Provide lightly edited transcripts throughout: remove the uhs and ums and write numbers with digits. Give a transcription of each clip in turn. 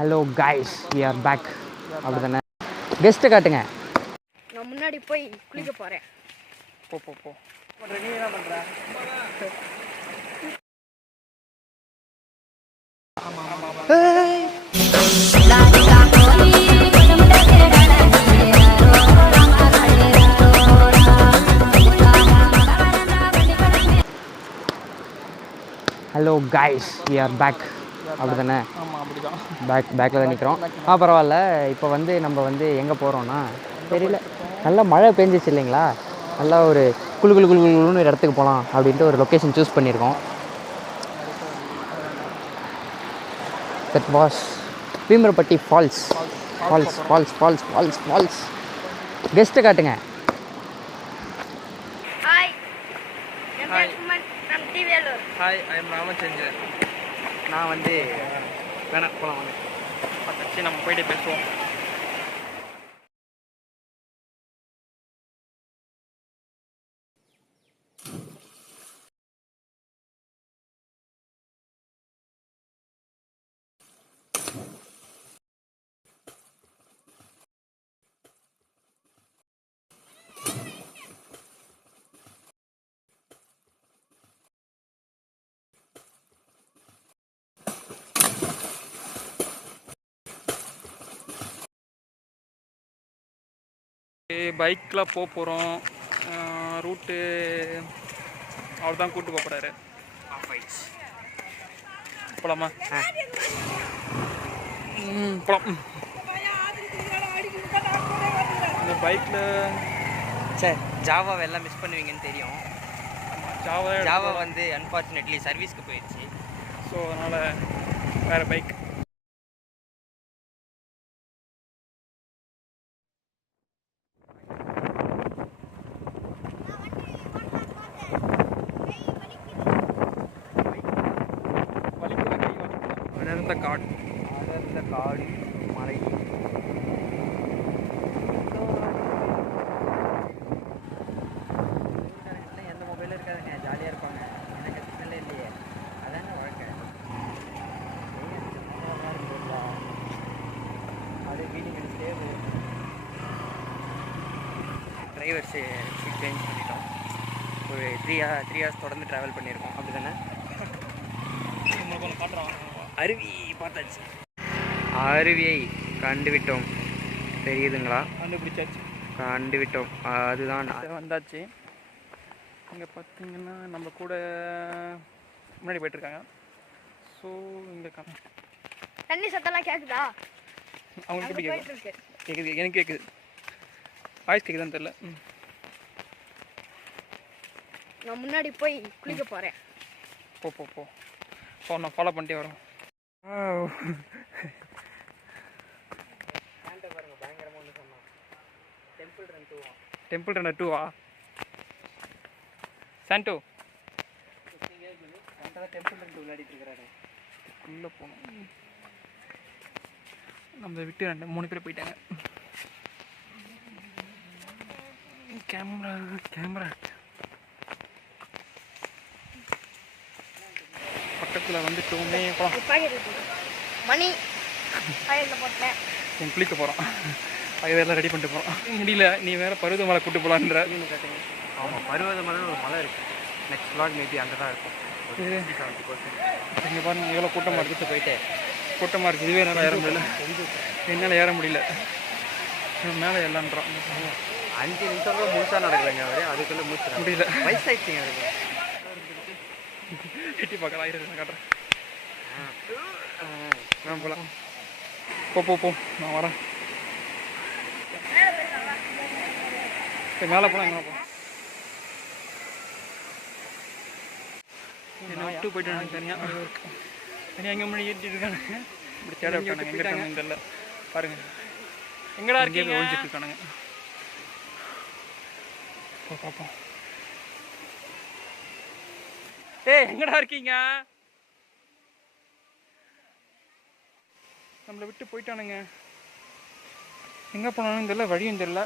Hello guys, we are back. அப்படிதானே? Guest காட்டுங்க. நான் முன்னாடி போய் குளிக்க போறேன். போ போ போ. நீ என்ன பண்ற? ஆமா ஆமா. Hello guys, we are back. அப்படிதானே? ஆமாம் அப்படிதான். பேக்கில் தான் நிற்கிறோம். பரவாயில்ல. இப்போ வந்து நம்ம வந்து எங்கே போகிறோன்னா தெரியல. நல்லா மழை பெஞ்சிச்சு இல்லைங்களா? நல்லா ஒரு குளு குளு குளு குளுன்னு ஒரு இடத்துக்கு போகலாம் அப்படின்ட்டு ஒரு லொக்கேஷன் சூஸ் பண்ணியிருக்கோம். That was Bheemarappatti falls. Falls falls falls falls falls. Guest காட்டுங்க. ஹாய், என் பேர் சுமன் from டிவேலூர். Hi, I am Ramachandran. நான் வந்து வேணாம் போகலாம் வாங்க. பக்கத்து நம்ம போயிட்டு பேசுவோம். பைக்கில் போகிறோம். ரூட்டு அவர் தான் கூப்பிட்டு போகிறாரு. போலாமா? போலாம். இந்த பைக்கில் சார் ஜாவாவை எல்லாம் மிஸ் பண்ணுவீங்கன்னு தெரியும். ஜாவா வந்து அன்ஃபார்ச்சுனேட்லி சர்வீஸ்க்கு போயிடுச்சு. ஸோ அதனால் வேறு பைக். அடர்ந்த காடு மலை. எந்த மொபைலும் இருக்காதுங்க, ஜாலியாக இருப்பாங்க. எனக்கு சிக்னலே இல்லையே, அதான வாழ்க்கை. அது வீடிங் சேவ். டிரைவர் சீட் சேஞ்ச் பண்ணிட்டோம். ஒரு 3 hours தொடர்ந்து ட்ராவல் பண்ணியிருக்கோம். அப்படி தானே? அருவி பார்த்தாச்சு. அருவியை கண்டுவிட்டோம். தெரியுதுங்களா? கண்டுவிட்டோம். அதுதான் வந்தாச்சு. இங்கே பார்த்தீங்கன்னா நம்ம கூட முன்னாடி போயிட்டுருக்காங்க. ஸோ இங்கே தண்ணி சத்தம்லாம் கேட்குதா? அவங்களுக்கு எப்படி கேட்குது? கேட்குது, எனக்கு கேட்குது. வாய்ஸ் கேட்குதான்னு தெரில. நான் முன்னாடி போய் குளிக்க போகிறேன். போ போ போ. ஸோ நான் ஃபாலோ பண்ணிட்டே வரோம். டெம்பிள் ரன் 2வா? சாண்டோ டெம்பிள் ரன் 2 விளையாடிட்டு இருக்கிறாரு. உள்ளே போகணும். நம்ம விட்டு 3 பேர் போயிட்டாங்க. கேமரா பக்கத்தில் வந்துட்டோமே. மணி பாக்கெட்டில் போட்டேன். குளிக்க போகிறோம். அதெல்லாம் ரெடி பண்ணிட்டு போகிறோம். முடியல. நீ வேறு பருவதமலை கூப்பிட்டு போகலான்ற. ஆமாம், பருவதமலை ஒரு மலை இருக்குது. நெக்ஸ்ட் vlog மேபி அங்கே தான் இருக்கும். இங்கே பாருங்கள் எவ்வளோ கூட்டமாக இருக்குது. போயிட்டு கூட்டமாக இருக்குது. இதுவே என்னால் ஏற முடியல. என்னால் ஏற முடியல. மேலே எல்லான்றோம். 5 நிமிஷம் முழுசாக நடக்கலைங்க. அவர் அதுக்குள்ளே முடியல. வயசாயிடுச்சிங்க அவருக்கு. எட்டி பார்க்கலாம். ஆயிரம் காட்டுறேன். போகலாம். போ நான் வரேன். மேலே போனால் எங்கே போகலாம்? என்ன விட்டு போயிட்டு எனக்கு தனியாக எங்கே மணி ஏற்றிட்டு இருக்கானுங்க. இப்படி தேட விட்டானுங்க. எங்கே இருக்காங்கன்னு தெரியல. பாருங்கள் எங்கடா இருக்கீங்க? ஒழிஞ்சிட்டு இருக்கானுங்க. பார்ப்போம். எங்கடா இருக்கீங்க? நம்மளை விட்டு போயிட்டானுங்க. எங்கே போனாலும் தெரியல, வழியும் தெரியல.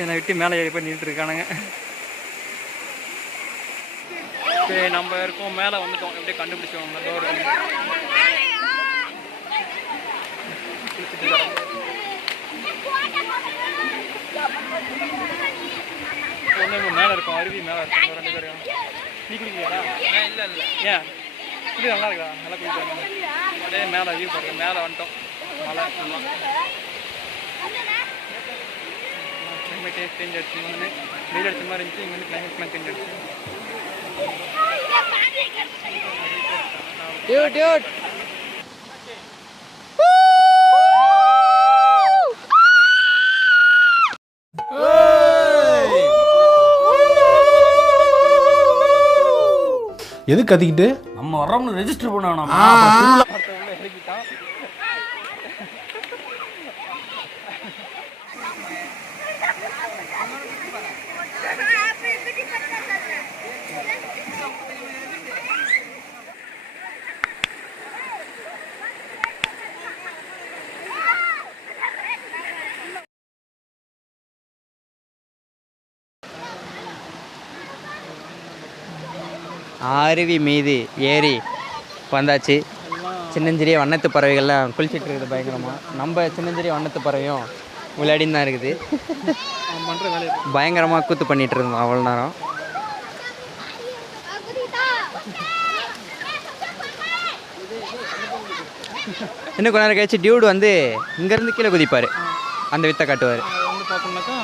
என்னை விட்டு மேலே ஏறி போய் நின்றுட்டு இருக்கானுங்க. சரி நம்ம இருக்கோம், மேலே வந்துட்டோம். எப்படியே கண்டுபிடிச்சோம். மேலே இருக்கும், அருவி மேலே இருக்கும். 2 பேரும் நீ குளிக்கலையாடா? இல்லை ஏன் இது நல்லா இருக்கா? நல்லா குளிக்கிறாங்க. அப்படியே மேலே வியூ பாருங்க, மேலே வந்துட்டோம். மழை கிளைமேட்டே சேஞ்ச் ஆகிடுச்சு. இங்கே வந்து வெயில் அடிச்ச மாதிரி இருந்துச்சு, இங்கே வந்து கிளைமேட்லாம் சேஞ்ச் ஆகிடுச்சு. டியூட் எது கத்திக்கிட்டு நம்ம வர்றோம்னு ரெஜிஸ்டர் பண்ணணும். இறக்கிட்டான். அருவி மீது ஏறி வந்தாச்சு. சின்னஞ்சிறிய வண்ணத்து பறவைகள்லாம் குளிச்சுட்டு இருக்குது பயங்கரமாக. நம்ம சின்னஞ்சிறிய வண்ணத்து பறவையும் விளையாடின்னு தான் இருக்குது. பண்ணுற வேலையை பயங்கரமாக கூத்து பண்ணிகிட்டு இருந்தோம் அவ்வளோ நேரம். இன்னும் கொஞ்ச நேரம் கழிச்சு டியூடு வந்து இங்கேருந்து கீழே குதிப்பார், அந்த வித்தை காட்டுவார். வந்து பார்த்தோம்னாக்கா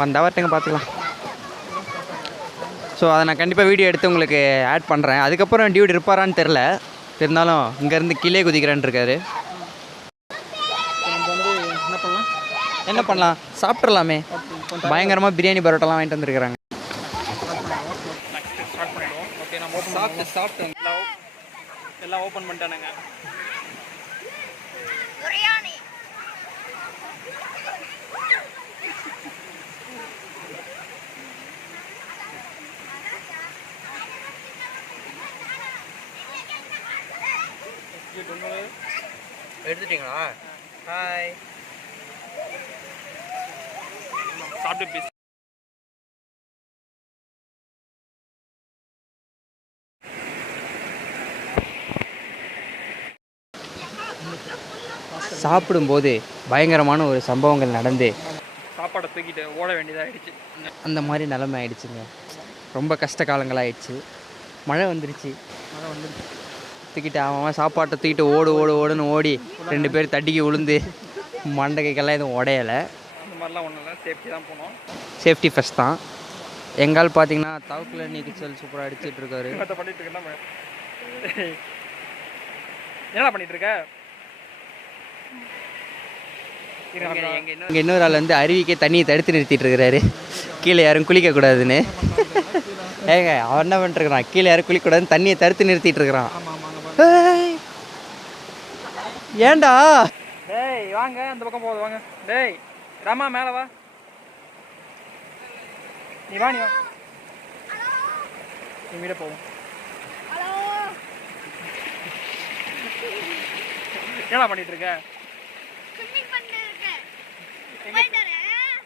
வந்தால் வரட்டுங்க பார்த்துக்கலாம். ஸோ அதை நான் கண்டிப்பாக வீடியோ எடுத்து உங்களுக்கு ஆட் பண்ணுறேன். அதுக்கப்புறம் டியூட் இருப்பாரான்னு தெரில, இருந்தாலும் இங்கேருந்து கீழே குதிக்கிறான்னு இருக்காரு. நம்ம வந்து என்ன பண்ணலாம், சாப்பிட்றலாமே. பயங்கரமாக பிரியாணி பரோட்டாலாம் வாங்கிட்டு வந்துருக்குறாங்க. நெக்ஸ்ட் ஸ்டார்ட் பண்ணிடுவோம். ஓகே, நம்ம ஓப்பன் சாப்பிட்டு எல்லாம் ஓப்பன் பண்ணிட்டானுங்க. பிரியாணி எடுத்துட்டீங்களா? ஹாய். சாப்பிட்டு பீஸ் சாப்பிடும்போது பயங்கரமான ஒரு சம்பவங்கள் நடந்து சாப்பாடை தூக்கிட்டு ஓட வேண்டியதாகிடுச்சு. அந்த மாதிரி நிலைமை ஆயிடுச்சுங்க. ரொம்ப கஷ்ட காலங்களாகிடுச்சு. மழை வந்துருச்சு. தூக்கிட்டு அவன் சாப்பாட்டை தூக்கிட்டு ஓடுன்னு ஓடி 2 பேர் தட்டிக்கு விழுந்து மண்டைக்கைக்கெல்லாம் எதுவும் உடையலை. அந்த மாதிரிலாம் ஒன்றும் இல்லை, சேஃப்டி தான் போனோம். சேஃப்டி ஃபஸ்ட் தான். எங்கால் பார்த்தீங்கன்னா தவக்கில் நீச்சல் சூப்பராக அடிச்சிட்டு இருக்காரு. மற்ற பண்ணிட்டு இருக்கேன். என்னடா பண்ணிட்டு இருக்க? இங்கே இன்னொரு ஆள் வந்து அருவிக்கே தண்ணியை தடுத்து நிறுத்திட்டு இருக்கிறாரு, கீழே யாரும் குளிக்கக்கூடாதுன்னு. ஏங்க அவன் என்ன பண்ணிட்டுருக்கிறான், கீழே யாரும் குளிக்கக்கூடாதுன்னு தண்ணியை தடுத்து நிறுத்திட்டு இருக்கிறான். ஏண்டா? டேய் வாங்க, அந்த பக்கம் போகுது வாங்க. டேய் ராமா மேலே வா, நீ வா நீ வீட போவோம். என்னடா பண்ணிட்டு இருக்க? ஸ்விம்மிங் பண்ணிட்டு இருக்கேன்.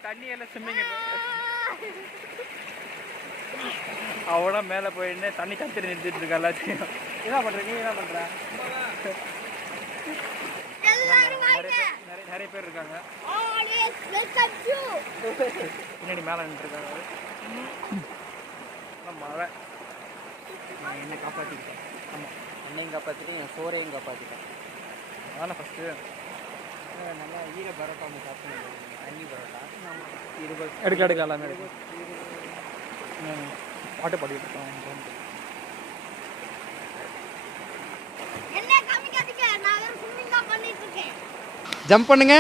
தண்ணி எல்லாம் ஸ்விம்மிங் அவனா மேலே போயிட்டு தண்ணி கத்திரி நிறுத்திட்டு இருக்கா எல்லாத்தையும். என்ன பண்ற நீ? என்ன பண்ற? நிறைய பேர் இருக்காங்க பின்னாடி மேலே நின்றுருக்காங்க. மழை என்னை காப்பாற்றிக்கிட்டேன். ஆமாம், அன்னையும் காப்பாற்றிட்டு என் சோறையும் காப்பாற்றிட்டேன். அதானே ஃபஸ்ட்டு நல்லா ஈர பரோட்டா ஒன்று சாப்பிட்டு, தண்ணி பரோட்டா 20 எடுக்கலாம் எல்லாமே எடுக்கும். பாட்டு பாடிட்டு இருக்கோம். என்ன காமிக்காதீங்க, நான் ஒரு ஸ்விம்மிங் தான் பண்ணிட்டு இருக்கேன். ஜம்ப் பண்ணுங்க.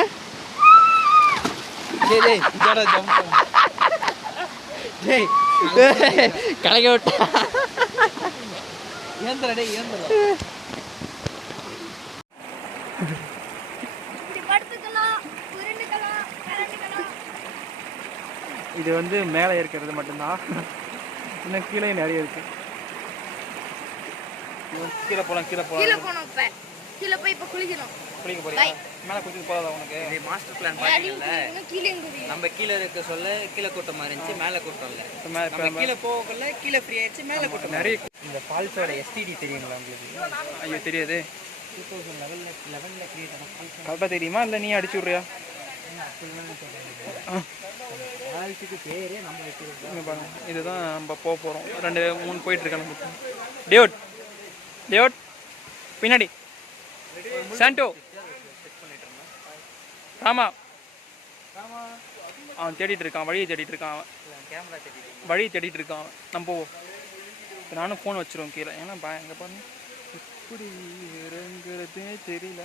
கலக்க விட்டா இப்படி படுத்துக்கலாம், உருண்டுக்கலாம், கரண்டுக்கலாம். இது வந்து மேலே இருக்கிறது மட்டும்தான், இன்னும் கீழே நிறைய இருக்கு. கீழே போகலாம் கீழே போனோம். இப்ப கீழே போய் இப்ப குளிக்கணும். குளிக்க போறீங்க? மேலே குளிச்சு போதாதா உனக்கு? மாஸ்டர் பிளான் கீழே குதி. நம்ம கீழே இருக்க சொல்ல கீழே கூட்டமாக இருந்துச்சு, மேலே கூட்டம் இல்லை. இப்போ கீழே போகக்குள்ள கீழே ஃப்ரீ ஆயிடுச்சு, மேலே கூட்டம் நிறைய. இந்த ஃபால்ஸோட எஸ்டிடி தெரியுங்களா உங்களுக்கு? ஐயோ தெரியாது. 2011 கிரியேட் ஆன ஃபால்ஸ். கரெக்டாக தெரியுமா இல்லை நீ அடிச்சு விட்றியா? இங்கே பாருங்க, இதுதான் நம்ம போக போகிறோம். 2 3 போயிட்டுருக்காங்க. டியோட் டியோட் பின்னாடி சாண்டோ ராமா அவன் தேடிட்டு இருக்கான், வழியை தேடிட்டு இருக்கான். அவன் வழியை தேடிட்டு இருக்கான். அவன் நம்ம போவோம். நானும் ஃபோன் வச்சிருவோம் கீழே. ஏன்னா எங்கே பாருங்க எப்படி இறங்குறதுனே தெரியல.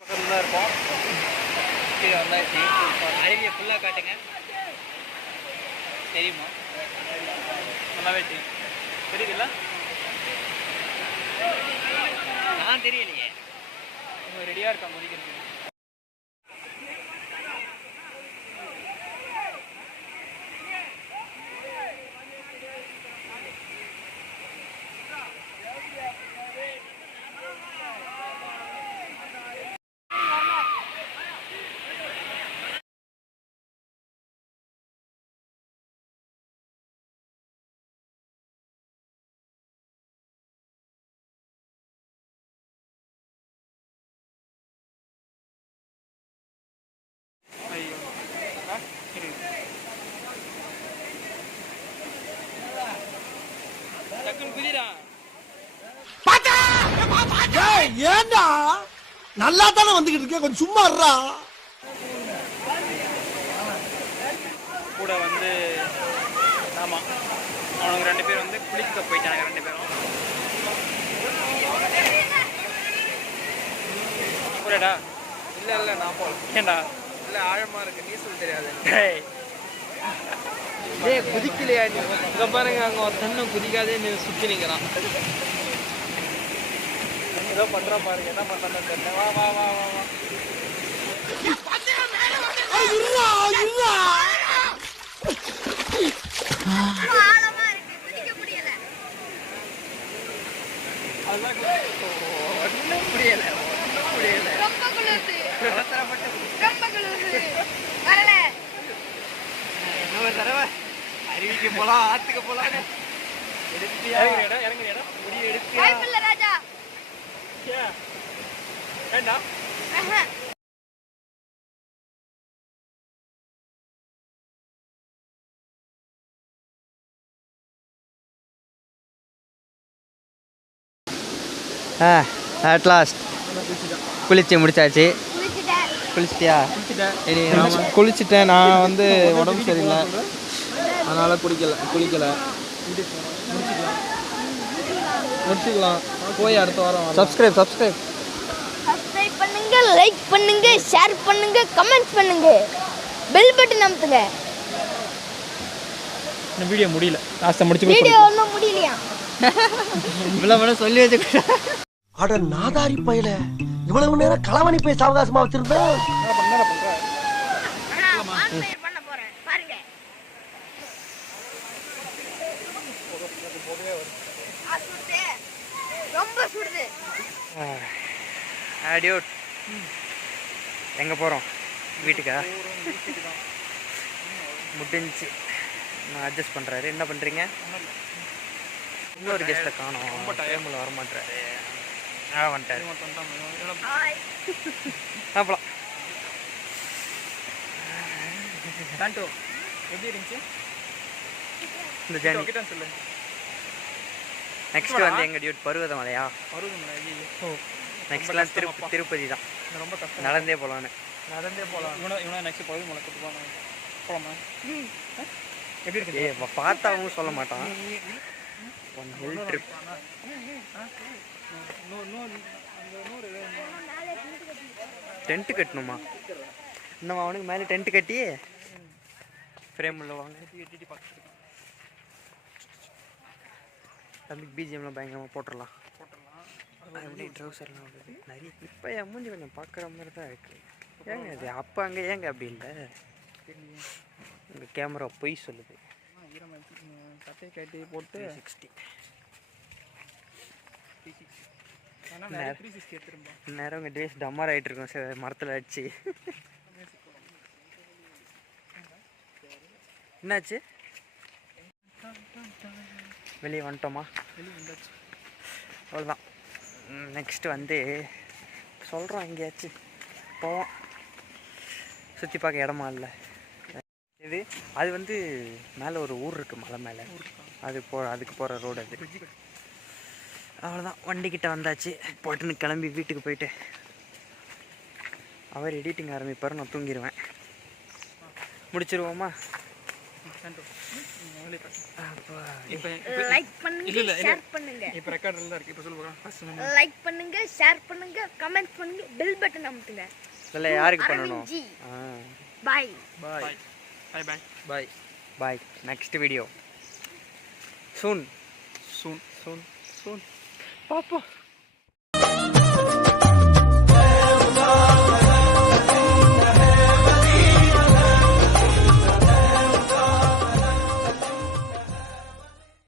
பக்கத்தில் தான் இருப்போம். கீழே வந்தாச்சு. அருவியை ஃபுல்லாக காட்டுங்க. தெரியுமா? நல்லாவே தெரியும். தெரியுதுல்ல? நான் தெரியலையே. இவங்க ரெடியாக இருக்காங்க முடிக்கிறதுக்கு. ஐயோ டக்குன்னு குதிரா. ஏண்டா நல்லா தானே வந்துகிட்டு இருக்கேன், கொஞ்சம் சும்மா இருடா. கூட வந்து ஆமாம் அவனுங்க 2 பேர் வந்து குளிக்க போயிட்டாங்க. 2 பேரும் புரியடா? இல்லை நான் போகல. ஏண்டா? இல்லை ஆழமாக இருக்கு, நீச்சல் தெரியாது. டேய் குதிக்கலையா நீ? இங்கே பாருங்க, அங்கே ஒரு தண்ணி குதிக்காதே நீ சுற்றி நிற்கிறான். ஏதோ பண்ணுறான் பாருங்க, என்ன பண்ணுறான்னு தெரியல. வா வா வா வா வா. ஆழமா இருக்கு, குதிக்க முடியல. அதெல்லாம் ஒன்றும் புரியலை. ரொம்ப குளிருது. ரொம்ப குளிருது. வரல. இன்னொரு தடவை அருவிக்கு போகலாம், ஆற்றுக்கு போகலான்னு எடுத்தியா? இறங்குறியாடா? முடிய எடுத்தியா? வாய்ப்பில்லை ராஜா. வேண்டாம். ஆஹா. அட் லாஸ்ட் குளிச்சு முடிச்சாச்சு. குளிச்சுட்டேன். குளிச்சிட்டியா? குளிச்சுட்டேன். நான் வந்து உடம்பு சரியில்லை, அதனால் குளிக்கலை. முடிச்சுக்கலாம். போய் அடுத்த வாரம் சப்ஸ்கிரைப் சப்ஸ்கிரைப் பண்ணுங்க, லைக் பண்ணுங்க, ஷேர் பண்ணுங்க, கமெண்ட் பண்ணுங்க, பெல் பட்டன் அமுத்துங்க. இந்த வீடியோ முடியல, லாஸ்ட்டாக முடிச்சு வீடியோ ஒன்றும் முடியலையா? இவ்வளோ சொல்லி வச்சுக்கிட்டா. அட நாதாரி பயல, இவ்வளவு நேரம் களவணி போய் சாவகாசமா வச்சிருந்தேன். பண்ண போறேன் பாருங்க. சுடுது, ரொம்ப சுடுது. டியூட் எங்கே போகிறோம்? வீட்டுக்கா? முடிஞ்சு நான் அட்ஜஸ்ட் பண்ணுறாரு. என்ன பண்ணுறீங்க? இன்னொரு கெஸ்ட்டை காணோம். ரொம்ப டைமில் வரமாட்டாரு. வந்துட்டாரு. அப்பலாம் சாண்டோ எப்படி இருந்துச்சு இந்த ஜேர்னி? ஓகே தான் சொல்லு. நெக்ஸ்ட் வந்து எங்கள் டியூட் பருவதமலையா? பருவதமலை. ஓ நெக்ஸ்ட்லாம் திருப்பதி தான். ரொம்ப கஷ்டம். நடந்தே போகலான்னு. நடந்தே போகலாம். இவனை நெக்ஸ்ட் பருவதமலை கூப்பிட்டு போகலாமா? எப்படி இருக்கு? பார்த்தாவும் சொல்ல மாட்டான். One hill trip. டென்ட்டு கட்டணுமா? இன்னும் அவனுக்கு மேலே டென்ட்டு கட்டி ஃப்ரேம் உள்ள வாங்க. கட்டி பார்த்துட்டு தம்பிக்கு பிஜிஎம்லாம் பயங்கரமாக போட்டுடலாம். அப்படி ட்ரௌசர்லாம் வருது நிறைய. இப்போ என் மூஞ்சி கொஞ்சம் பார்க்குற மாதிரி தான் இருக்குது. ஏங்க அது அப்போ அங்கே ஏங்க அப்படி இல்லை? உங்கள் கேமரா பொய் சொல்லுது. சட்டையை கட்டி போட்டு 60 ஆனால் நிறைய 360 எடுத்துருப்பா. நேரம் உங்கள் ட்ரெஸ் டம்மார் ஆகிட்டு இருக்கோம் சார் மரத்தில் அடிச்சு. என்னாச்சு? வெளியே வந்துட்டோமா? வெளியே வந்தாச்சு. அவ்வளோதான். நெக்ஸ்ட்டு வந்து சொல்கிறோம் எங்கேயாச்சும் போவோம். சுற்றி பார்க்க இடமா இல்லை இது. அது வந்து மேலே ஒரு ஊர் இருக்குது மலை மேலே, அதுக்கு போகிற ரோடு அது. அவ்வளோதான், வண்டிக்கிட்ட வந்தாச்சு. போட்டுன்னு கிளம்பி வீட்டுக்கு போயிட்டு அவர் எடிட்டிங் ஆரம்பிப்பார், நான் தூங்கிடுவேன். முடிச்சிருவோமா? இப்போ லைக் பண்ணுங்க, ஷேர் பண்ணுங்க. இப்போ ரெக்கார்டில் தான் இருக்குது. இப்போ சொல்லுவாங்க ஃபஸ்ட் லைக் பண்ணுங்க, ஷேர் பண்ணுங்க, கமெண்ட் பண்ணுங்க, பெல் பட்டன் அமுத்துங்க. இல்லை யாருக்கு பண்ணணும்? Aravind ji. Ah bye. Bye bye bye bye. Bye. Next video soon. Soon soon soon பார்ப்போம்.